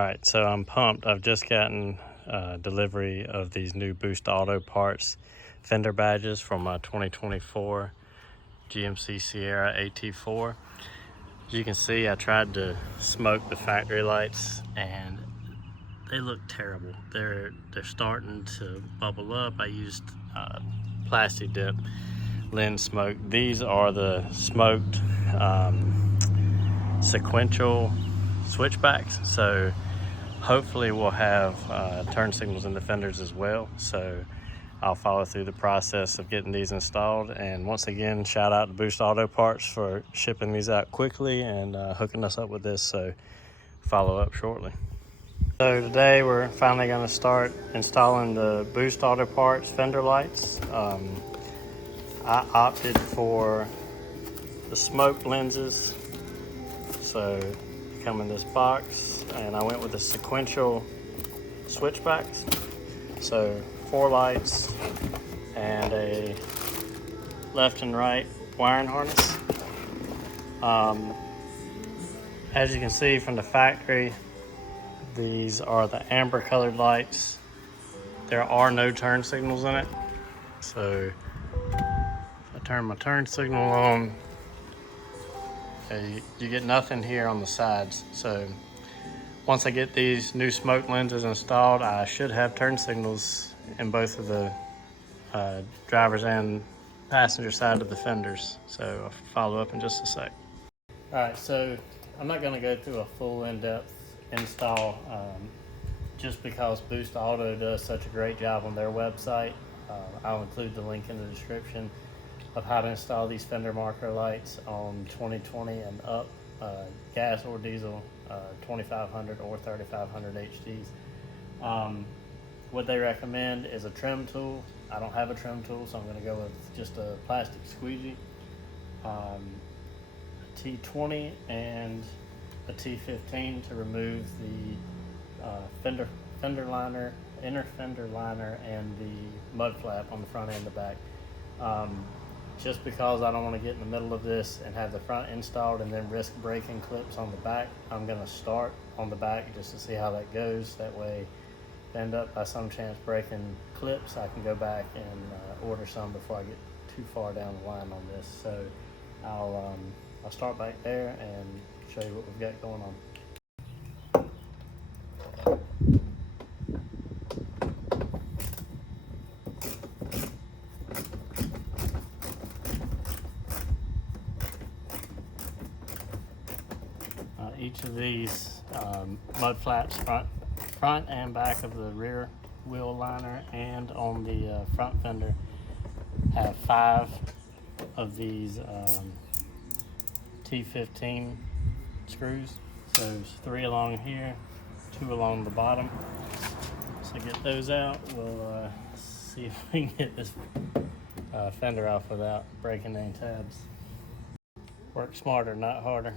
All right, so I'm pumped. I've just gotten delivery of these new Boost Auto Parts fender badges from my 2024 GMC Sierra AT4. As you can see, I tried to smoke the factory lights and they look terrible. They're starting to bubble up. I used plastic dip lens smoke. These are the smoked sequential switchbacks. So hopefully we'll have turn signals in the fenders as well. So I'll follow through the process of getting these installed. And once again, shout out to Boost Auto Parts for shipping these out quickly and hooking us up with this. So follow up shortly. So today we're finally going to start installing the Boost Auto Parts fender lights. I opted for the smoked lenses. So they come in this box, and I went with the sequential switchbacks. So 4 lights and a left and right wiring harness. As you can see from the factory, these are the amber colored lights. There are no turn signals in it. So if I turn my turn signal on, you get nothing here on the sides. So once I get these new smoke lenses installed, I should have turn signals in both of the driver's and passenger side of the fenders. So I'll follow up in just a sec. All right, so I'm not gonna go through a full in-depth install just because Boost Auto does such a great job on their website. I'll include the link in the description of how to install these fender marker lights on 2020 and up, gas or diesel, 2500 or 3500 HDs. What they recommend is a trim tool. I don't have a trim tool, so I'm going to go with just a plastic squeegee, a T20 and a T15 to remove the fender liner, inner fender liner, and the mud flap on the front and the back. Just because I don't want to get in the middle of this and have the front installed and then risk breaking clips on the back, I'm going to start on the back just to see how that goes. That way, if I end up by some chance breaking clips, I can go back and order some before I get too far down the line on this. So I'll start back there and show you what we've got going on. Each of these mud flaps, front and back of the rear wheel liner and on the front fender, have 5 of these T15 screws. So there's 3 along here, 2 along the bottom. So get those out. We'll see if we can get this fender off without breaking any tabs. Work smarter, not harder.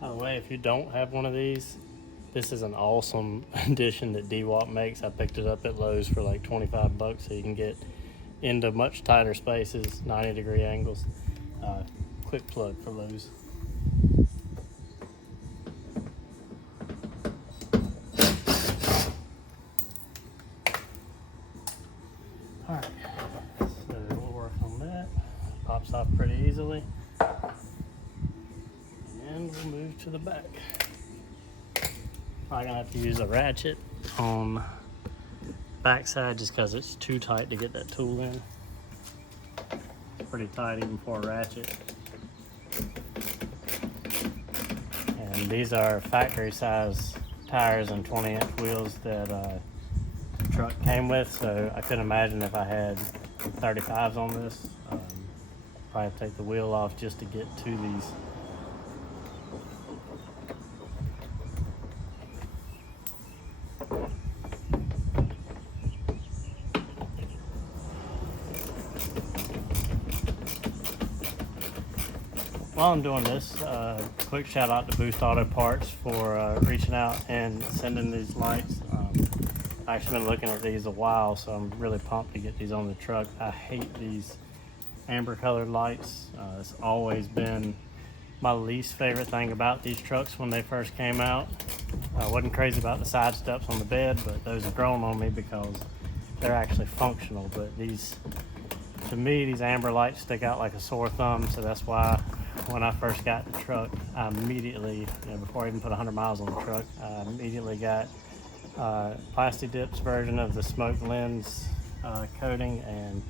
By the way, if you don't have one of these, this is an awesome addition that DWAP makes. I picked it up at Lowe's for like 25 bucks, so you can get into much tighter spaces, 90-degree angles. Quick plug for Lowe's. All right, so we'll work on that. Pops off pretty easily. And we'll move to the back. I'm gonna have to use a ratchet on back side just because it's too tight to get that tool in. It's pretty tight even for a ratchet. And these are factory size tires and 20-inch wheels that the truck came with, so I couldn't imagine if I had 35s on this. Probably have to take the wheel off just to get to these. While I'm doing this, quick shout out to Boost Auto Parts for reaching out and sending these lights. I've actually been looking at these a while, so I'm really pumped to get these on the truck. I hate these amber colored lights. It's always been my least favorite thing about these trucks when they first came out. I wasn't crazy about the side steps on the bed, but those have grown on me because they're actually functional. But these, to me, these amber lights stick out like a sore thumb, so that's why when I first got the truck, I immediately, before I even put 100 miles on the truck, I immediately got Plasti Dip's version of the smoke lens coating, and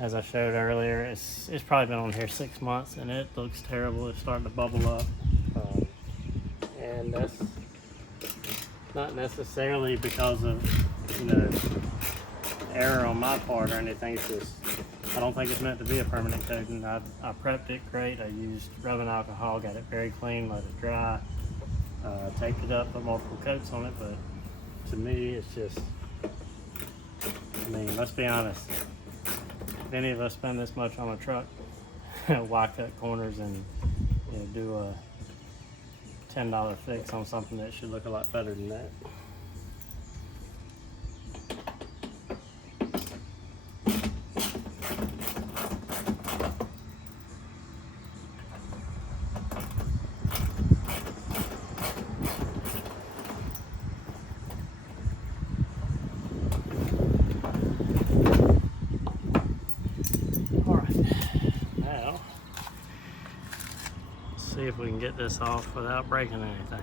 as I showed earlier, it's probably been on here 6 months and it looks terrible. It's starting to bubble up, and that's not necessarily because of error on my part or anything. It's just I don't think it's meant to be a permanent coating. I prepped it great. I used rubbing alcohol, got it very clean, let it dry, taped it up, put multiple coats on it. But to me, it's just, I mean, let's be honest. If any of us spend this much on a truck, why cut corners and do a $10 fix on something that should look a lot better than that? See if we can get this off without breaking anything.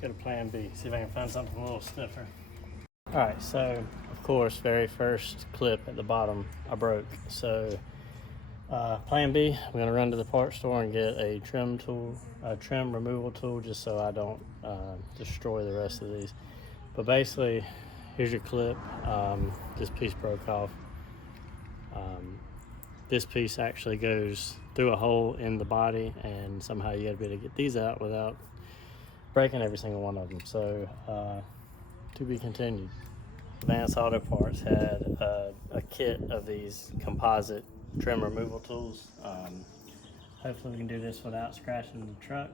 Go to plan B, see if I can find something a little stiffer. All right, so of course, very first clip at the bottom I broke. So plan B, I'm gonna run to the parts store and get a trim tool, a trim removal tool, just so I don't destroy the rest of these. But basically, here's your clip. This piece broke off. This piece actually goes through a hole in the body, and somehow you gotta be able to get these out without breaking every single one of them. So to be continued. Advanced Auto Parts had a kit of these composite trim removal tools. Hopefully we can do this without scratching the truck.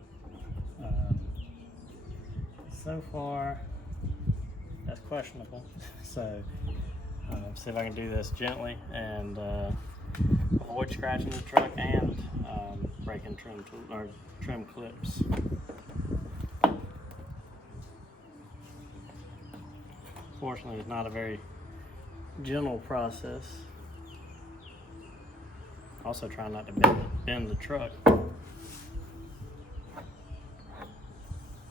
So far that's questionable. So see if I can do this gently and avoid scratching the truck and breaking trim clips. Fortunately, it's not a very gentle process. Also try not to bend the truck.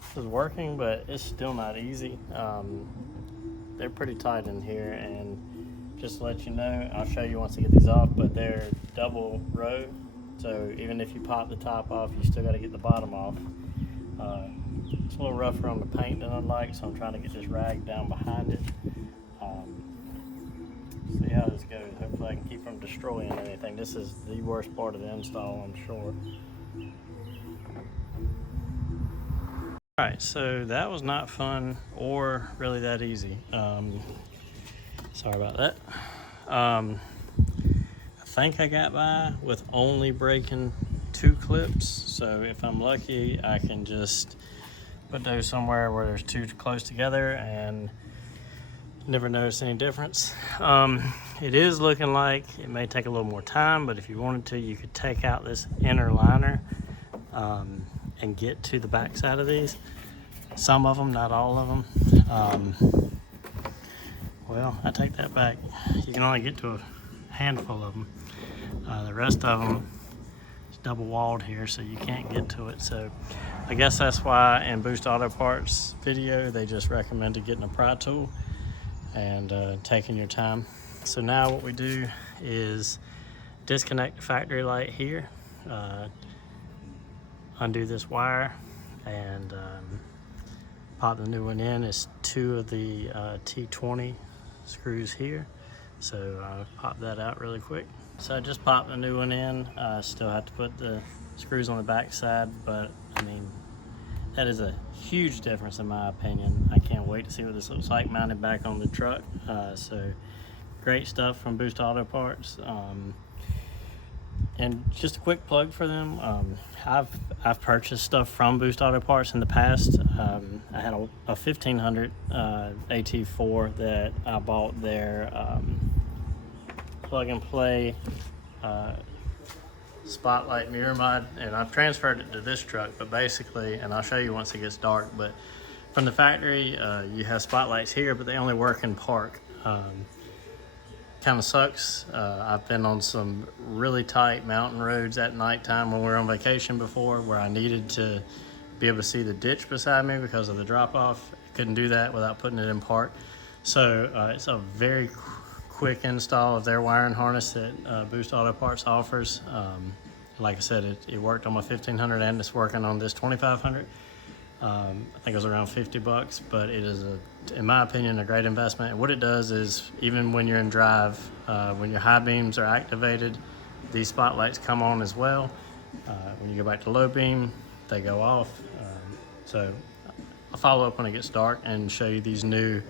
This is working, but it's still not easy. They're pretty tight in here, and just to let you know, I'll show you once I get these off, but they're double row. So even if you pop the top off, you still got to get the bottom off. It's a little rougher on the paint than I'd like, so I'm trying to get this rag down behind it. See how this goes. Hopefully I can keep from destroying anything. This is the worst part of the install, I'm sure. Alright, so that was not fun or really that easy. Sorry about that. I think I got by with only breaking 2 clips, so if I'm lucky I can just put those somewhere where there's 2 close together and never notice any difference. It is looking like it may take a little more time, but if you wanted to, you could take out this inner liner and get to the back side of these. Some of them, not all of them. Well, I take that back. You can only get to a handful of them. The rest of them is double walled here, so you can't get to it. So I guess that's why in Boost Auto Parts video, they just recommended getting a pry tool and taking your time. So now what we do is disconnect the factory light here, undo this wire, and pop the new one in. It's 2 of the T20 screws here. So I'll pop that out really quick. So I just popped a new one in. Still have to put the screws on the back side, but I mean, that is a huge difference in my opinion. I can't wait to see what this looks like mounted back on the truck. So great stuff from Boost Auto Parts. And just a quick plug for them. I've purchased stuff from Boost Auto Parts in the past. I had a 1500 AT4 that I bought their plug and play spotlight mirror mod, and I've transferred it to this truck. But basically, and I'll show you once it gets dark, but from the factory you have spotlights here, but they only work in park. Kind of sucks. I've been on some really tight mountain roads at nighttime when we were on vacation before, where I needed to be able to see the ditch beside me because of the drop off. Couldn't do that without putting it in park. So it's a very quick install of their wiring harness that Boost Auto Parts offers. Like I said, it worked on my 1500 and it's working on this 2500. I think it was around 50 bucks, but it is, in my opinion, a great investment. And what it does is, even when you're in drive, when your high beams are activated, these spotlights come on as well. When you go back to low beam, they go off. So I'll follow up when it gets dark and show you these new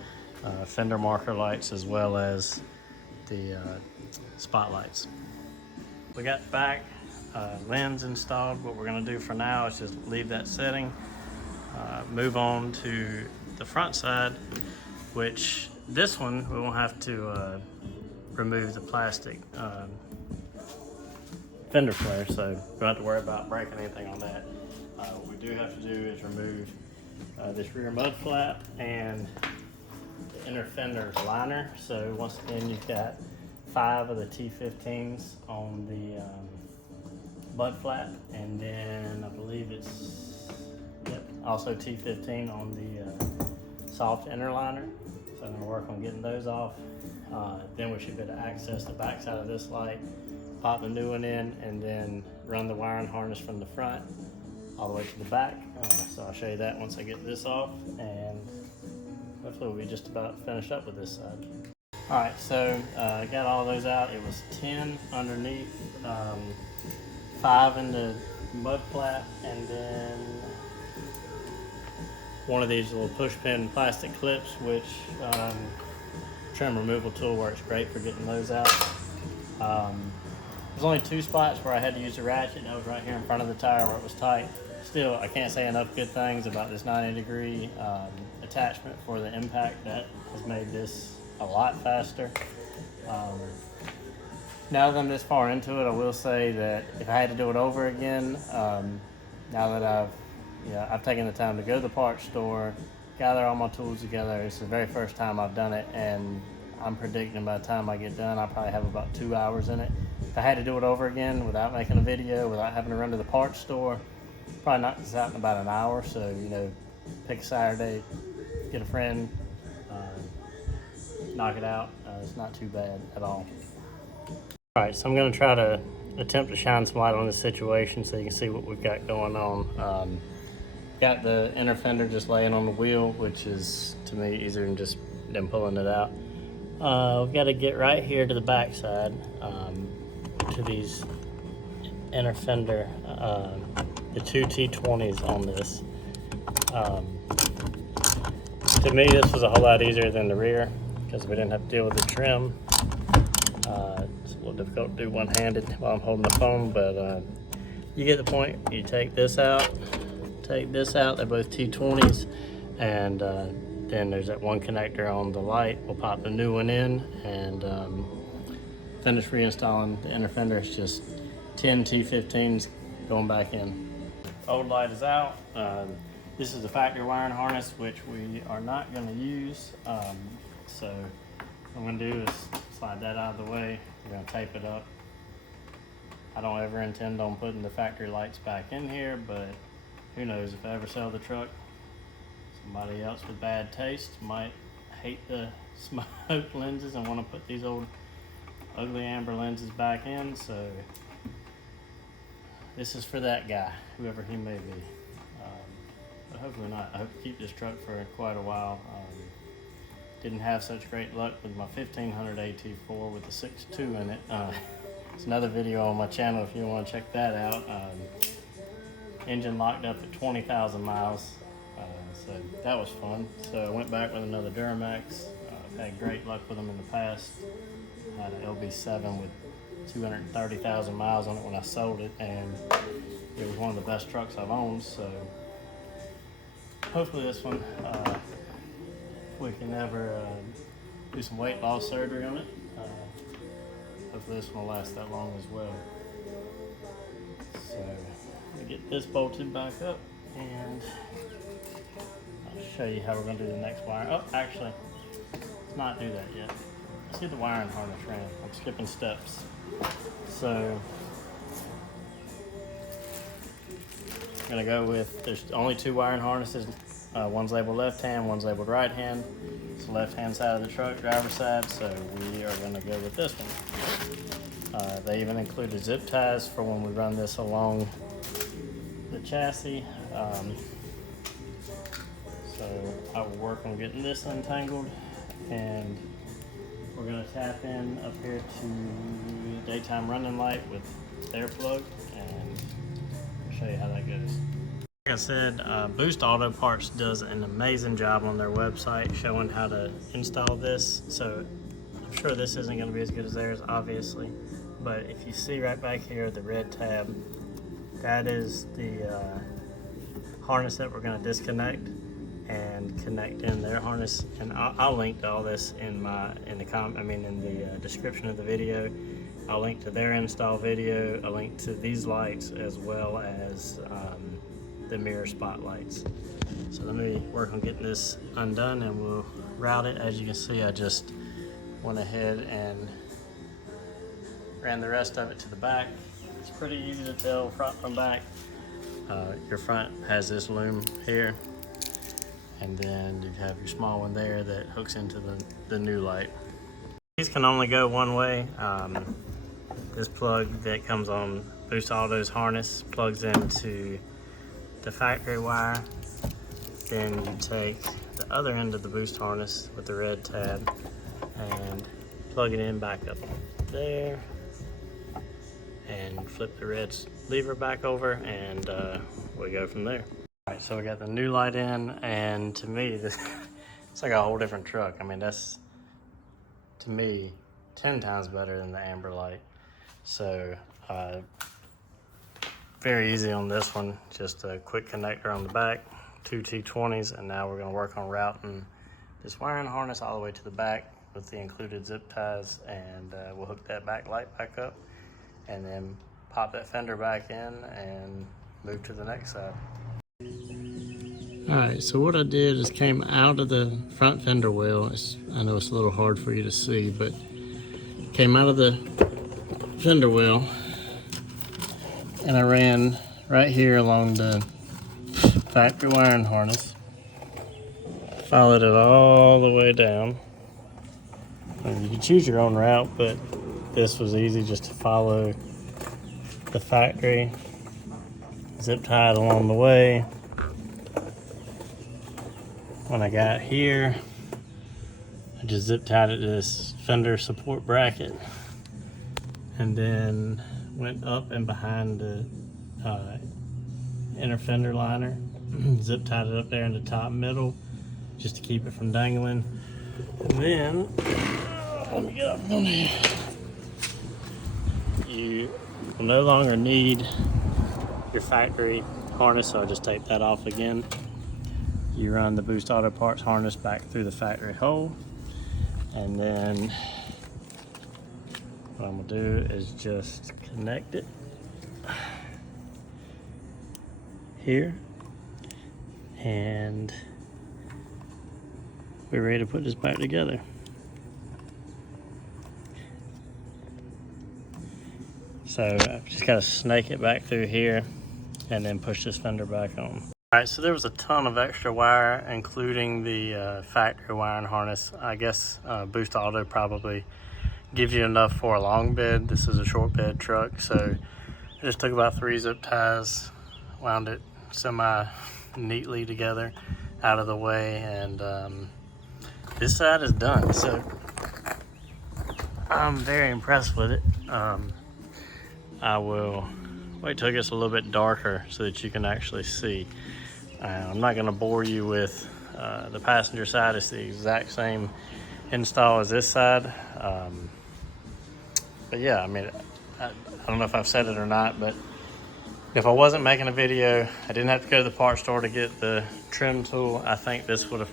fender marker lights as well as the spotlights. We got the back lens installed. What we're gonna do for now is just leave that setting. Move on to the front side, which this one we won't have to remove the plastic fender flare, so we don't have to worry about breaking anything on that. What we do have to do is remove this rear mud flap and the inner fender liner. So once again, you've got 5 of the T15s on the mud flap, and then I believe it's also T15 on the soft inner liner. So I'm gonna work on getting those off. Then we should be able to access the back side of this light, pop the new one in, and then run the wiring harness from the front all the way to the back. So I'll show you that once I get this off, and hopefully we'll be just about finished up with this side. All right, so I got all those out. It was 10 underneath, 5 in the mud flap, and then one of these little push pin plastic clips, which trim removal tool works great for getting those out. There's only 2 spots where I had to use the ratchet. That was right here in front of the tire where it was tight. Still, I can't say enough good things about this 90-degree attachment for the impact. That has made this a lot faster. Now that I'm this far into it, I will say that if I had to do it over again, now that I've taken the time to go to the parts store, gather all my tools together. It's the very first time I've done it, and I'm predicting by the time I get done, I'll probably have about 2 hours in it. If I had to do it over again without making a video, without having to run to the parts store, probably knock this out in about an hour. So, pick a Saturday, get a friend, knock it out. It's not too bad at all. All right, so I'm gonna try to attempt to shine some light on this situation so you can see what we've got going on. Got the inner fender just laying on the wheel, which is, to me, easier than pulling it out. We've got to get right here to the back side, to these inner fender, the 2 T20s on this. To me, this was a whole lot easier than the rear because we didn't have to deal with the trim. It's a little difficult to do one-handed while I'm holding the phone, but you get the point. You take this out, they're both T20s, and then there's that one connector on the light. We'll pop the new one in and finish reinstalling the inner fender. It's just 10 T15s going back in. Old light is out. This is the factory wiring harness, which we are not going to use. So what I'm going to do is slide that out of the way. We're going to tape it up. I don't ever intend on putting the factory lights back in here, but who knows, if I ever sell the truck, somebody else with bad taste might hate the smoke lenses and want to put these old ugly amber lenses back in. So this is for that guy, whoever he may be. But hopefully not. I hope to keep this truck for quite a while. Didn't have such great luck with my 1500 AT4 with the 6.2 in it. It's another video on my channel if you want to check that out. Engine locked up at 20,000 miles, so that was fun. So I went back with another Duramax. I've had great luck with them in the past. I had an LB7 with 230,000 miles on it when I sold it, and it was one of the best trucks I've owned. So hopefully this one, we can ever do some weight loss surgery on it. Hopefully this one will last that long as well. So I'm gonna get this bolted back up, and I'll show you how we're gonna do the next wire. Oh, actually, let's not do that yet. Let's get the wiring harness ran. I'm skipping steps. So I'm gonna go with, there's only 2 wiring harnesses. One's labeled left hand, one's labeled right hand. It's the left hand side of the truck, driver's side, so we are gonna go with this one. They even included zip ties for when we run this along the chassis. So I will work on getting this untangled, and we're gonna tap in up here to daytime running light with their plug, and I'll show you how that goes. Like I said, Boost Auto Parts does an amazing job on their website showing how to install this. So I'm sure this isn't going to be as good as theirs, obviously, but if you see right back here the red tab, that is the harness that we're going to disconnect and connect in their harness. And I'll link to all this in the description of the video. I'll link to their install video. I'll link to these lights as well as the mirror spotlights. So let me work on getting this undone and we'll route it. As you can see, I just went ahead and ran the rest of it to the back. It's pretty easy to tell front from back. Your front has this loom here, and then you have your small one there that hooks into the new light. These can only go one way. This plug that comes on Boost Auto's harness plugs into the factory wire. Then you take the other end of the Boost harness with the red tab and plug it in back up there, and flip the red lever back over, and we go from there. All right, so we got the new light in, and to me, this it's like a whole different truck. I mean, that's, to me, 10 times better than the amber light. So very easy on this one, just a quick connector on the back, 2 T20s, and now we're going to work on routing this wiring harness all the way to the back with the included zip ties, and we'll hook that back light back up and then pop that fender back in and move to the next side. All right, so what I did is came out of the front fender well. I know it's a little hard for you to see, but came out of the fender well, and I ran right here along the factory wiring harness, followed it all the way down. And you can choose your own route, but this was easy just to follow the factory, zip tied along the way. When I got here, I just zip tied it to this fender support bracket, and then went up and behind the inner fender liner, zip tied it up there in the top middle just to keep it from dangling. And then let me get up on here. You will no longer need your factory harness, so I just take that off again. You run the Boost Auto Parts harness back through the factory hole, and then what I'm gonna do is just connect it here, and we're ready to put this back together. So I've just got to snake it back through here and then push this fender back on. All right, so there was a ton of extra wire, including the factory wiring harness. I guess Boost Auto probably gives you enough for a long bed. This is a short bed truck, so I just took about 3 zip ties, wound it semi neatly together out of the way, and this side is done. So I'm very impressed with it. I will wait till it gets a little bit darker so that you can actually see. I'm not going to bore you with the passenger side. It's the exact same install as this side. But yeah, I mean, I don't know if I've said it or not, but if I wasn't making a video, I didn't have to go to the parts store to get the trim tool, I think this would have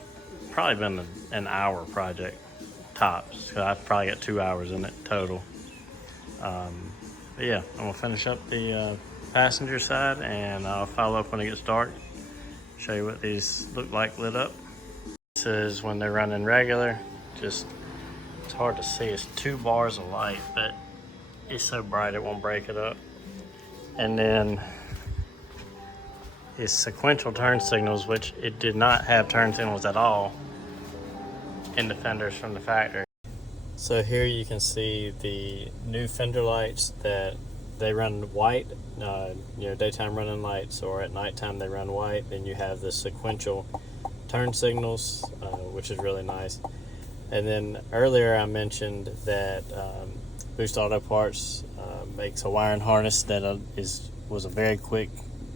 probably been an hour project tops, because I've probably got 2 hours in it total. But yeah, I'm gonna finish up the passenger side, and I'll follow up when it gets dark, show you what these look like lit up. This is when they're running regular. Just, it's hard to see, it's 2 bars of light, but it's so bright it won't break it up. And then is sequential turn signals, which it did not have turn signals at all in the Fenders from the factory. So here you can see the new Fender lights that they run white, daytime running lights, or at nighttime they run white. Then you have the sequential turn signals, which is really nice. And then earlier I mentioned that Boost Auto Parts makes a wiring harness that was a very quick,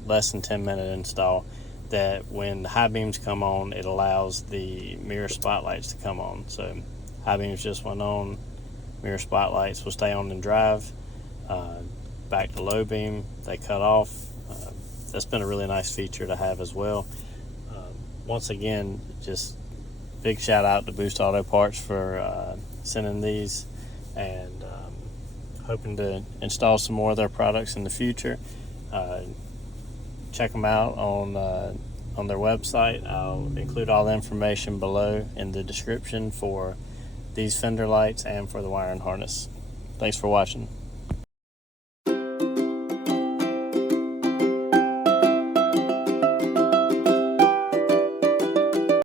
less than 10-minute install, that when the high beams come on, it allows the mirror spotlights to come on. So high beams just went on, mirror spotlights will stay on and drive. Back to low beam, they cut off. That's been a really nice feature to have as well. Once again, just big shout out to Boost Auto Parts for sending these, and hoping to install some more of their products in the future. Check them out on their website. I'll include all the information below in the description for these Fender lights and for the wiring harness. Thanks for watching.